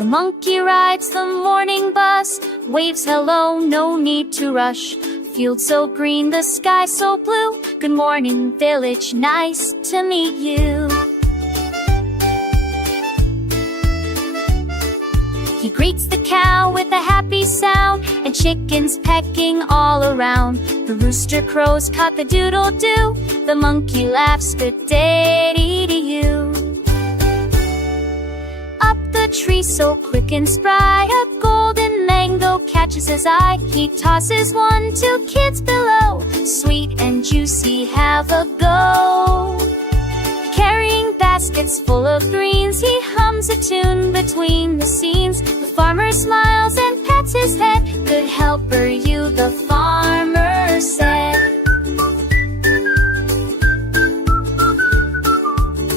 The monkey rides the morning bus, waves hello, no need to rush. Field so green, the sky so blue. Good morning, village, nice to meet you. He greets the cow with a happy sound, and chickens pecking all around. The rooster crows cock-a-doodle-doo. The monkey laughs, good day to you. Up the tree so quick and spry, a golden mango catches his eye. He tosses one to kids below. Sweet and juicy, have a go. Carrying baskets full of greens, he hums a tune between the scenes. The farmer smiles and pats his head. Good helper you, the farmer said.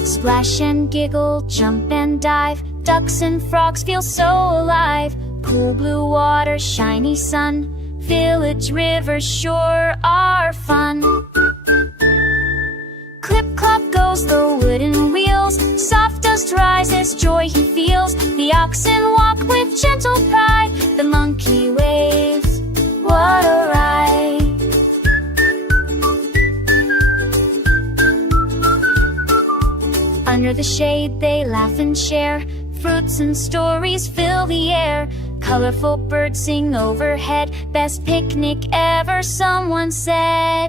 Splash and giggle, jump and dive. Ducks and frogs feel so alive. Cool blue water, shiny sun. Village rivers sure are fun. Clip-clop goes the wooden wheels. Soft dust rises, joy he feels. The oxen walk with gentle pride. The monkey waves, what a ride. Under the shade they laugh and share. Fruits and stories fill the air. Colorful birds sing overhead. Best picnic ever, someone said.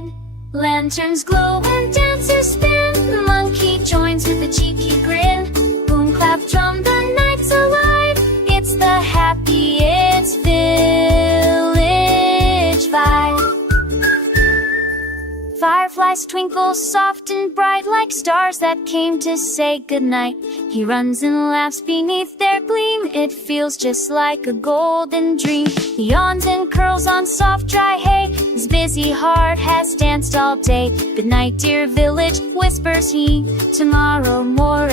Lanterns glow and dancers spin. The monkey joins with a cheeky grin. Boom, clap, drum, the night's alive. It's the happiest village vibe. Fireflies twinkle soft and bright like stars that came to say goodnight. He runs and laughs beneath their gleam. It feels just like a golden dream. He yawns and curls on soft dry hay. His busy heart has danced all day. Good night, dear village, whispers he. Tomorrow more